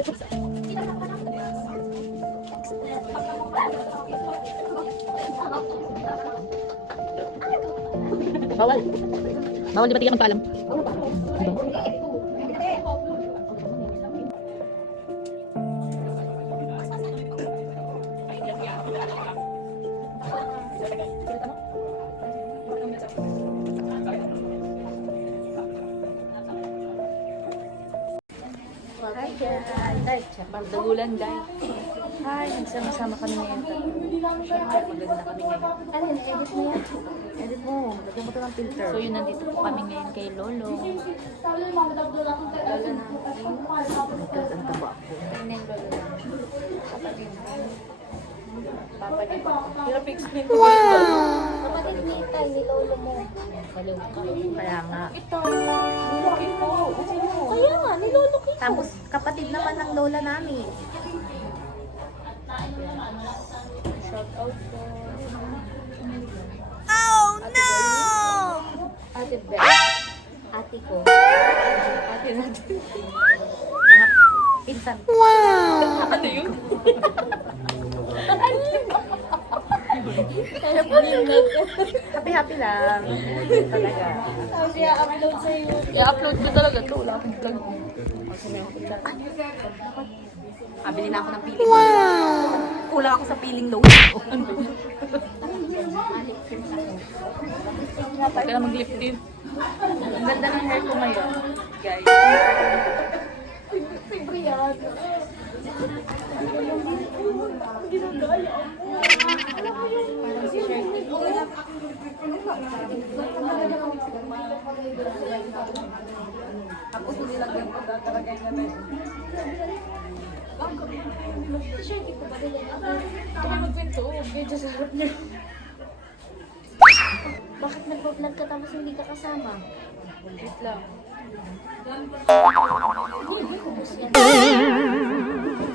Bawal. Bawal di ba tiga magpaalam? Hi guys! Dagulan guys. Hi! Nagsama-sama kami ngayon. Maganda kami ngayon. Ano, edit mo yan? Edit mo. Lagyan mo ito ng filter. So yun, nandito po kami ngayon kay Lolo. Lolo na. Ang taba ako. Ano yung lolo na? Kapatid. Kapatid. Hirap explain ko. Kapatid ni Tay, ni lolo mo. Kaya nga. Kaya nga, ni lolo kita. Tapos kapatid naman ng lola namin. Shout out po. Ate Beth. Ate ko. Ate natin. Mga pinsan. Wow! Ano yun? Happy-happy lang. Talaga. Tapos i-upload sa iyo. I-upload ko talaga ito. Wala akong vlog. Bili na ako ng piling. Wow! Kulang ako sa piling low. Kaya na mag-lip tint. Ang ganda ng hair ko ngayon, guys. Libre yan. Parang si Sherty. Tapos nilagyan ko talaga yung natin. Si Sherty ko ba rin yan? Kaya magpinto. Medyo sa harap niya. Bakit nagpa-vlog ka tapos hindi ka kasama? Wait lang.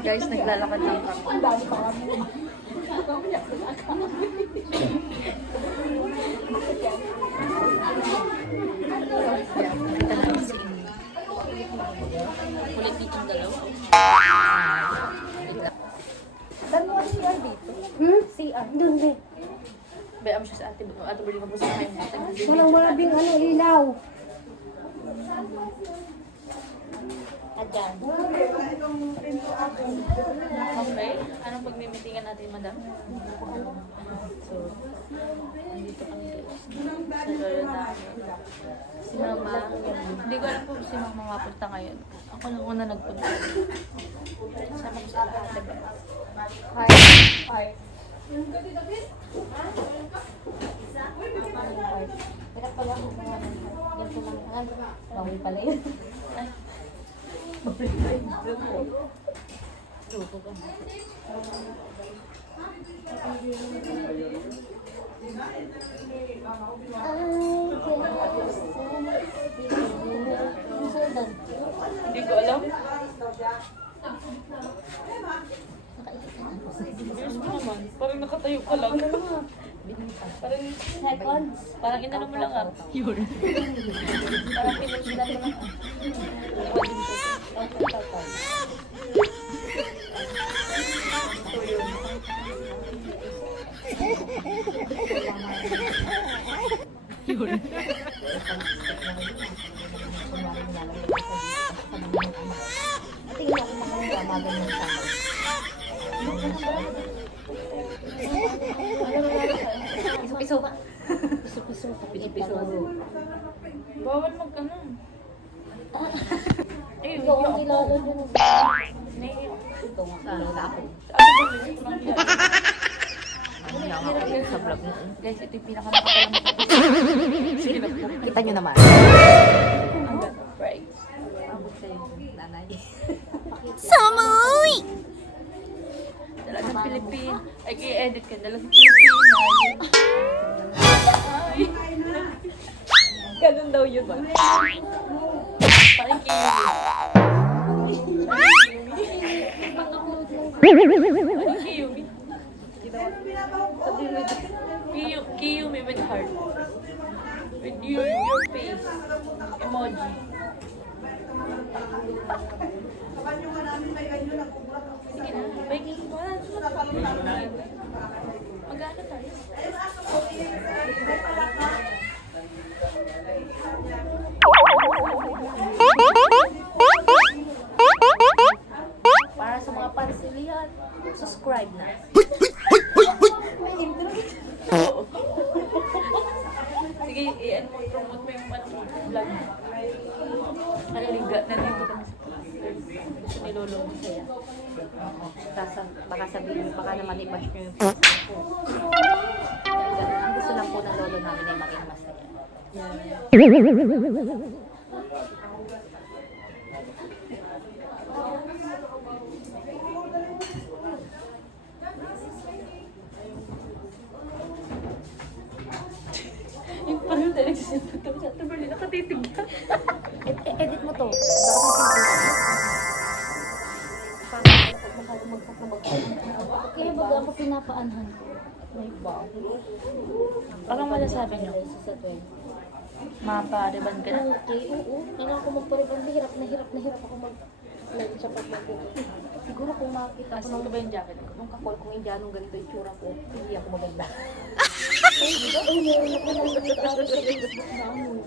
Guys, naglalakad lang kami. Ang dami pa kami. Nakita namin si Amy. Kulit dito ang dalawa. Saan mo ang CR dito? CR? Doon din. Bayaan mo siya sa ate. Ate Berlin mo po sa kain. Walang ding ano, ilaw. Adyan. Okay. Anong pagmimitingan natin, madam? So, nandito kami guys. Sa lolo namin. Si mama. Hindi ko alam kung si mama mapunta ngayon. Ako lang una nagpunta. Sama ko sa ate ba? Hi. Hi. Hirap pala ako mga ganito lang. Bawal pala yun. Ay. Luto ka. Hindi ko alam. Serious mo naman. Parang nakatayo ka lang. Parang inano mo lang ah. Yun. Parang pinagbilan mo lang ah. Yun. Tingnan ako mga magan ng tao. Piso-piso ba? Piso-piso. Piso-piso. Bawal mag-ano. Ayun, Ikaw ang kilala dun. ito nga sa lola ako. Ano ba yun? Ang hirap sa vlog mo. Guys, ito yung pinaka-nakakalam. Sige na po. Kita nyo naman. Ang ganda. Right. Abot sa'yo, nanay. Samoy! Dala ng Pilipin. Ay, i-edit ka. Dala ng Pilipinas. Ay. Ganun daw yun ba? Parang kiyo. Parang kiyo. Kiyumi with heart. With your face. Emoji. subscribe na. Sige, promote mo yung vlog. Naliga, nandito kami sa nilolo mo siya. Baka sabihin, baka naman i-bash nyo yung person ko. Ang gusto lang po ng lolo namin ay maging masaya. Yung parang tayo nagsisimple ko sa Berlin, nakatitig ka. Edit mo to. Kaya baga ako pinapaanhan ko. May bag. Parang wala sabi nyo. Sa 20. Mapariban ka na. Okay, oo. Kailangan ko magpariban. Hirap na hirap ako mag-live sa pagbabuto. Siguro kung makakita ko nung ba yung jacket ko, nung kakol kong indianong ganito yung tsura ko, hindi ako maganda. Ay, meron ako lang nag-aaral sa Facebook na ano.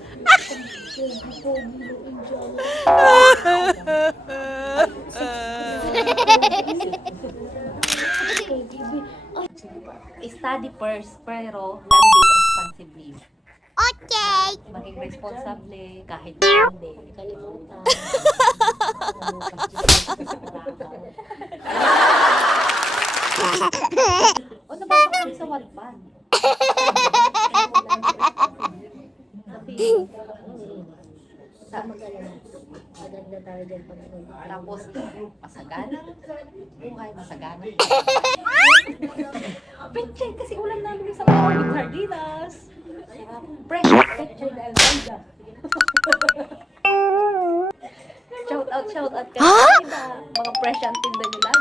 Pogi-pogi yung Indiano. Study first, pero landi responsibly. Okay! Maging responsable kahit hindi. Kalimutan. O, nabasa ko sa Wattpad. Sa mag-alala. Maganda tayo dyan pag Tapos, masagana. Buhay, masagana. Peche, kasi ulam namin sa mga with sardinas. Fresh peche de Almeida. Shout out kay Almeida. Mga fresh ang tinda nyo lang.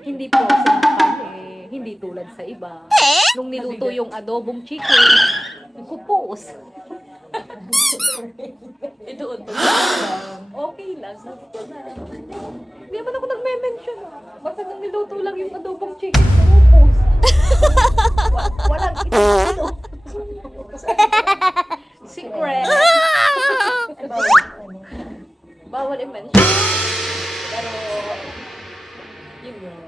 Hindi po kami. Hindi tulad sa iba. Nung niluto yung adobong chicken, kupos. Ituon to. Okay lang. Hindi naman ako nagme-mention. Basta nang niluto lang yung adobong chicken sa kupos. Walang ito. Secret. Bawal i-mention. Pero, yun yun.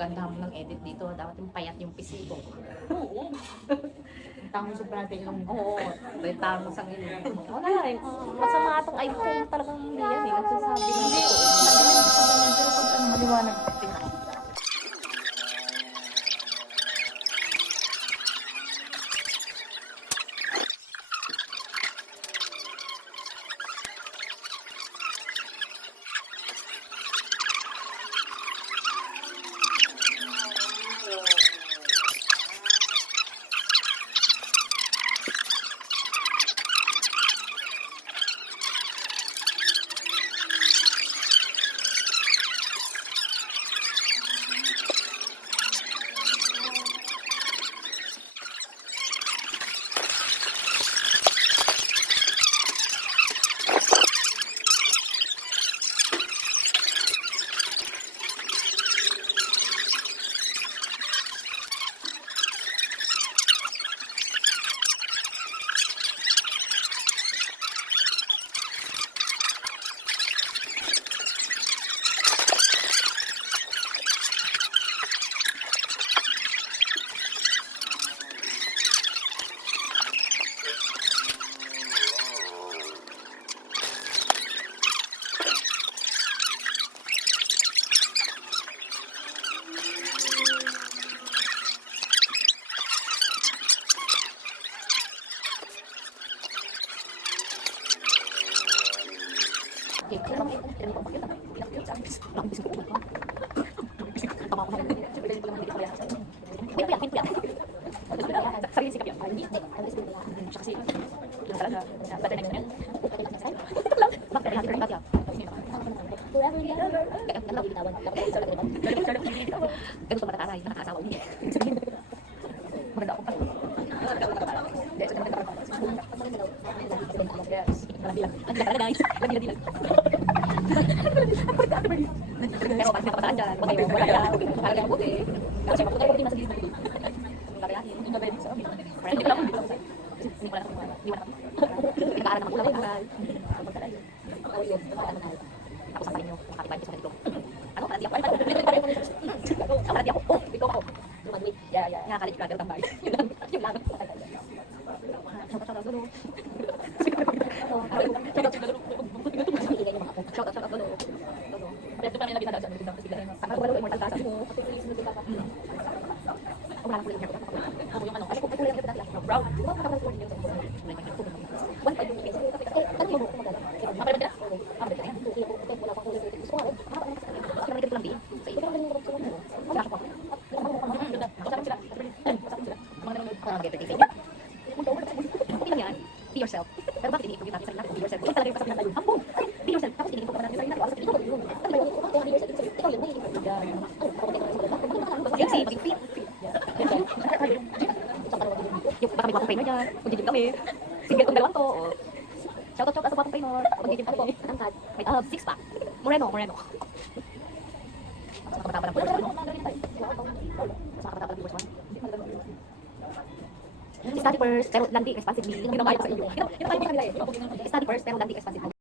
Ganda mo ng edit dito. Dapat yung payat yung pisigo. Oo. Tango sa natin lang. Oo. May tangos ang ilong. Wala rin. Masama itong iPhone talagang hindi yan eh. Nagsasabi ng ito. Pero pag ano, maliwanag. Hindi ko lang ako. Nag-aaral naman ko lang. Tapos ang paling nyo, makakibay ko sa ganito. Ano? Parang di ako. Parang di ako. Oh, dito ako. Graduate. Nga, college graduate tambay. Yun lang. Yun lang. Shout out dulo. Shout out dulo. Pero pa may nabita daw siya. Parang wala ko immortal taas mo. Wala lang kulit niya. Ako yung ano. Ako kulit niya dati. Brown. One pa yung case. Ano yung mo? Apa ba? Apa ba? Be yourself. Pero bakit hindi ko natin sa be yourself? Ito talaga yung pasabi natin. Ampun! Be yourself. Tapos hindi ko pa natin sa sarili natin. Ikaw yun. Ikaw yun. Sexy. Maging fit. Yung baka may wapong painter dyan. Mag-gym kami. Single kong dalawang to. Shout out sa wapong painter. Mag-gym kami po. Angkat. May six pack. Moreno. Sa kapataba ng Force One. Study first, pero landi expensive. Yung ginawa ko sa inyo. Study first, pero landi expensive.